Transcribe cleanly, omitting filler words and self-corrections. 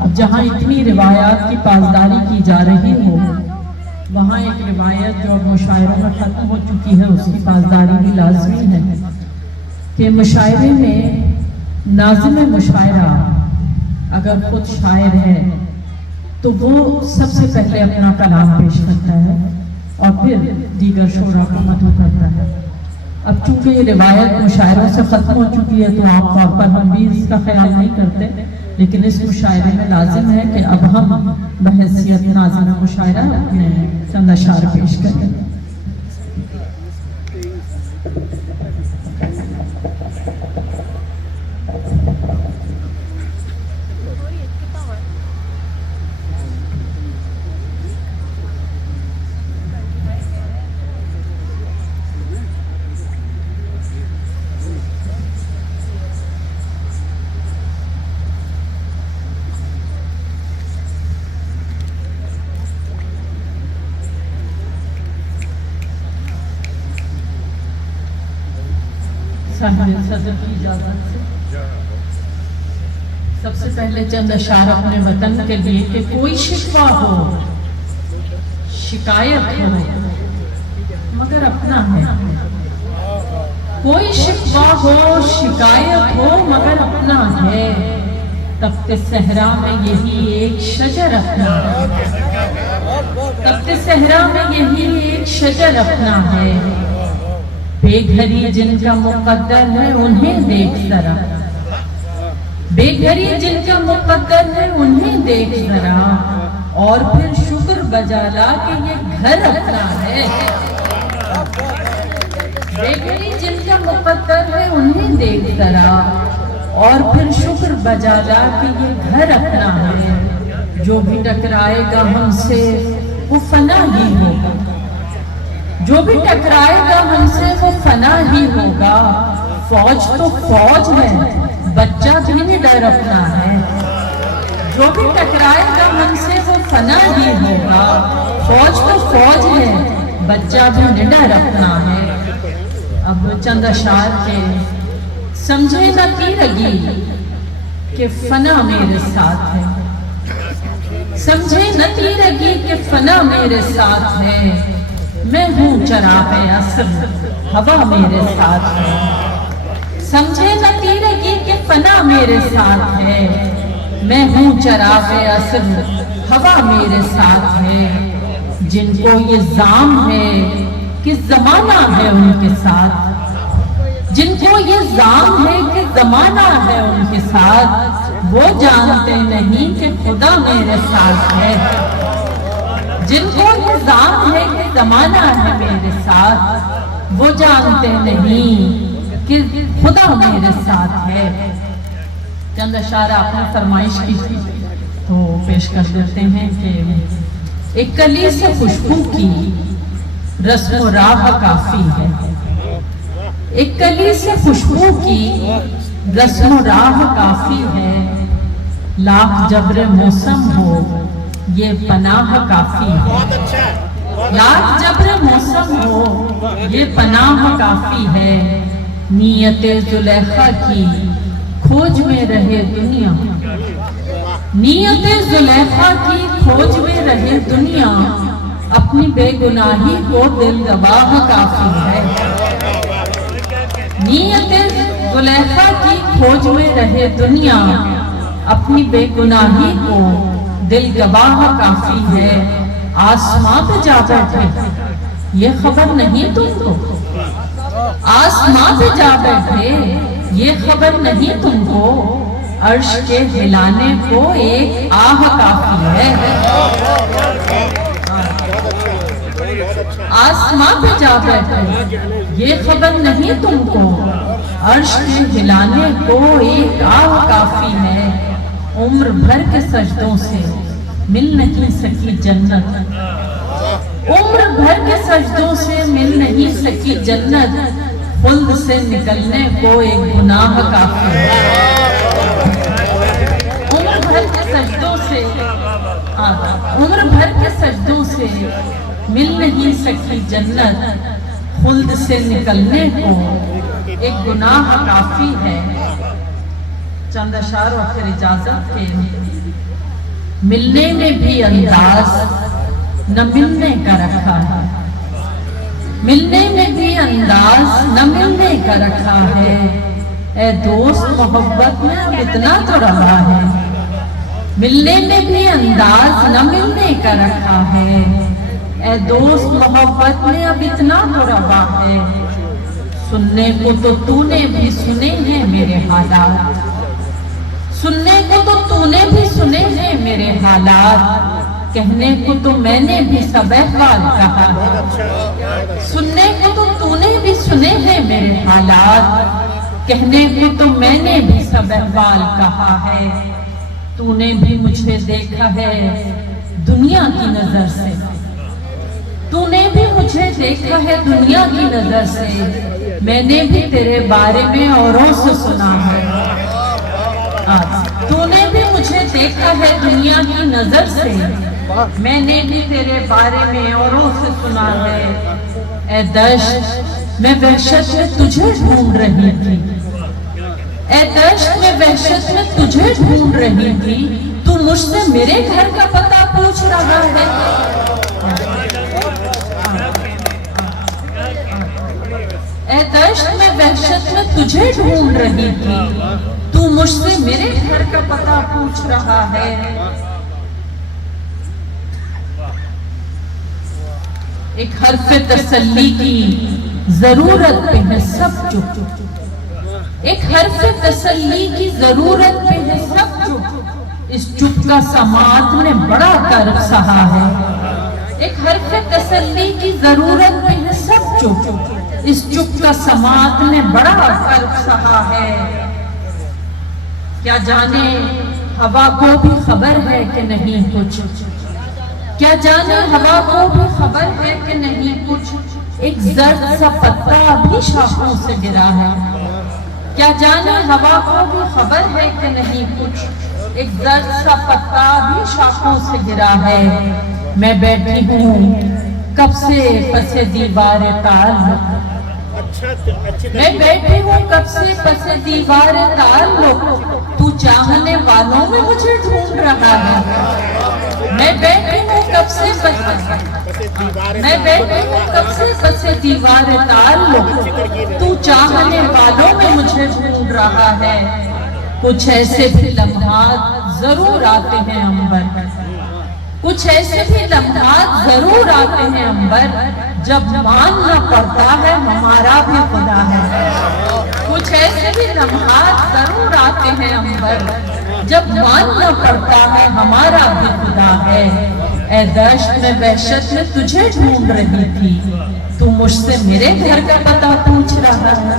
اب جہاں اتنی روایات کی پاسداری کی جا رہی ہو، وہاں ایک روایت جو مشاعروں میں ختم ہو چکی ہے اس کی پاسداری بھی لازمی ہے کہ مشاعرے میں ناظم مشاعرہ اگر خود شاعر ہے تو وہ سب سے پہلے اپنا کلام پیش کرتا ہے اور پھر دیگر شعراء کو مدعو کرتا ہے۔ اب چونکہ یہ روایت مشاعروں سے ختم ہو چکی ہے تو عام طور پر ہم بھی اس کا خیال نہیں کرتے، لیکن اس مشاعرے میں لازم ہے کہ اب ہم بحیثیت ناظم مشاعرہ اپنے چند اشعار پیش کریں۔ صدر کی اجازت سے سب سے پہلے چند اشعار اپنے وطن کے لیے کہ کوئی شکوہ ہو شکایت ہو مگر اپنا ہے، کوئی شکوہ ہو شکایت ہو مگر اپنا ہے، تخت صحرا میں یہی ایک شجر اپنا ہے، تخت صحرا میں یہی ایک شجر اپنا ہے، بے گھری جن کا مقدر ہے انہیں دیکھ ذرا، بے گھری جن کا مقدر ہے انہیں دیکھ ذرا، اور پھر شکر بجا لا کہ یہ گھر اپنا ہے، بے گھری جن کا مقدر ہے انہیں دیکھ ذرا، اور پھر شکر بجا لا کہ یہ گھر اپنا ہے، جو بھی ٹکرائے گا ہم سے وہ فنا ہی ہوگا، جو بھی ٹکرائے گا ہم سے وہ فنا ہی ہوگا، فوج تو فوج ہے بچہ بھی نڈر اپنا ہے، جو بھی ٹکرائے گا ہم سے وہ فنا ہی ہوگا، فوج تو فوج ہے بچہ بھی نڈر اپنا ہے۔ اب چند اشعار کے سمجھے نہ تیرگی کہ فنا میرے ساتھ ہے، سمجھے نہ تیرگی کہ فنا میرے ساتھ ہے، میں ہوں چراغ عصر ہوا میرے ساتھ ہے، سمجھے نہ تیرگی کہ فنا میرے ساتھ ہے، میں ہوں چراغ عصر ہوا میرے ساتھ ہے، جن کو یہ زام ہے کہ زمانہ ہے ان کے ساتھ، جن کو یہ زام ہے کہ زمانہ ہے ان کے ساتھ، وہ جانتے نہیں کہ خدا میرے ساتھ ہے، جن کو الزام ہے کہ زمانہ ہے میرے ساتھ، وہ جانتے نہیں کہ خدا میرے ساتھ ہے۔ چند اشعار آپ نے فرمائش کی تھی تو پیش کر دیتے ہیں کہ ایک کلی سے خوشبو کی رسم و راہ کافی ہے، ایک کلی سے خوشبو کی رسم و راہ کافی ہے، لاکھ جبر موسم ہو یہ پناہ کافی ہے، لاکھ جبر موسم ہو یہ پناہ کافی ہے، نیت زلیخا کی کھوج میں رہے دنیا، نیت زلیخا کی کھوج میں رہے دنیا، اپنی بے گناہی کو دل گواہ کافی ہے، نیت زلیخا کی کھوج میں رہے دنیا، اپنی بے گناہی کو دل گواہ کافی ہے، آسمان پہ جا بیٹھے یہ خبر نہیں تم کو، آسمان پہ جا بیٹھے یہ خبر نہیں تم کو، عرش کے ہلانے کو ایک آہ کافی ہے، آسمان پہ جا بیٹھے یہ خبر نہیں تم کو، عرش کے ہلانے کو ایک آہ کافی ہے، عمر بھر کے سجدوں سے مل نہیں سکی جنت، عمر بھر کے سجدوں سے مل نہیں سکی جنت، خلد سے نکلنے کو ایک گناہ کافی ہے، عمر بھر کے سجدوں سے عمر بھر کے سجدوں سے مل نہیں سکی جنت، خلد سے نکلنے کو ایک گناہ کافی ہے۔ چند اشعار اور پھر اجازت کے ملنے میں بھی انداز نہ ملنے کا رکھا ہے، ملنے میں بھی انداز نہ ملنے کا رکھا ہے، اے دوست محبت میں اب اتنا تو رہا ہے، ملنے میں بھی انداز نہ ملنے کا رکھا ہے، اے دوست محبت میں اب اتنا تو رہا ہے، سننے کو تو نے بھی سنے ہیں میرے حالات، سننے کو تو نے بھی سنے ہیں میرے حالات، کہنے کو تو میں نے بھی سب احوال کہا ہے، سننے کو تو نے بھی سنے ہیں میرے حالات، کہنے کو تو میں نے بھی سب احوال کہا ہے، تو نے بھی مجھے دیکھا ہے دنیا کی نظر سے، تو نے بھی مجھے دیکھا ہے دنیا کی نظر سے، میں نے بھی تیرے بارے میں اوروں سے سنا ہے، تو نے بھی مجھے دیکھا ہے دنیا کی نظر سے، میں نے بھی تیرے بارے میں اوروں سے سنا ہے، اے دشت میں وحشت میں تجھے ڈھونڈ رہی تھی، اے دشت میں وحشت میں تجھے ڈھونڈ رہی تھی، تو مجھ سے میرے گھر کا پتہ پوچھ رہا ہے، اے دشت میں وحشت میں تجھے ڈھونڈ رہی تھی، تو مجھ سے میرے گھر کا پتہ پوچھ رہا ہے، ایک حرف تسلی کی ضرورت پہ ہے سب چپ، ایک حرف تسلی کی ضرورت پہ ہے سب چپ، اس چپ کا سماعت نے بڑا کرب سہا ہے، ایک حرف تسلی کی ضرورت پہ ہے سب چپ، اس چپ کا سماعت نے بڑا کرب سہا ہے، کیا جانے ہوا کو بھی خبر ہے کہ نہیں کچھ، کیا جانے ہوا کو بھی خبر ہے کہ نہیں کچھ، ایک زرد سا پتا بھی شاخوں سے گرا ہے، کیا جانے ہوا کو بھی خبر ہے کہ نہیں کچھ، ایک زرد سا پتا بھی شاخوں سے گرا ہے، میں بیٹھی ہوں کب سے پس دیوار تعلق، میں بیٹھی ہوں کب سے پس دیوار تعلق، تو چاہنے والوں میں مجھے ڈھونڈ رہا ہے، میں بیٹھی ہوں کب سے پس دیوار تعلق، تو چاہنے والوں میں مجھے ڈھونڈ رہا ہے، کچھ ایسے بھی لمحات ضرور آتے ہیں عنبر، کچھ ایسے بھی لمحات ضرور آتے ہیں عنبر، جب ماننا پڑتا ہے ہمارا بھی خدا ہے، کچھ ایسے بھی لمحات ضرور آتے ہیں عنبر، جب ماننا پڑتا ہے ہمارا بھی خدا ہے، اے دشت میں وحشت میں تجھے ڈھونڈ رہی تھی، تو مجھ سے میرے گھر کا پتہ پوچھ رہا ہے۔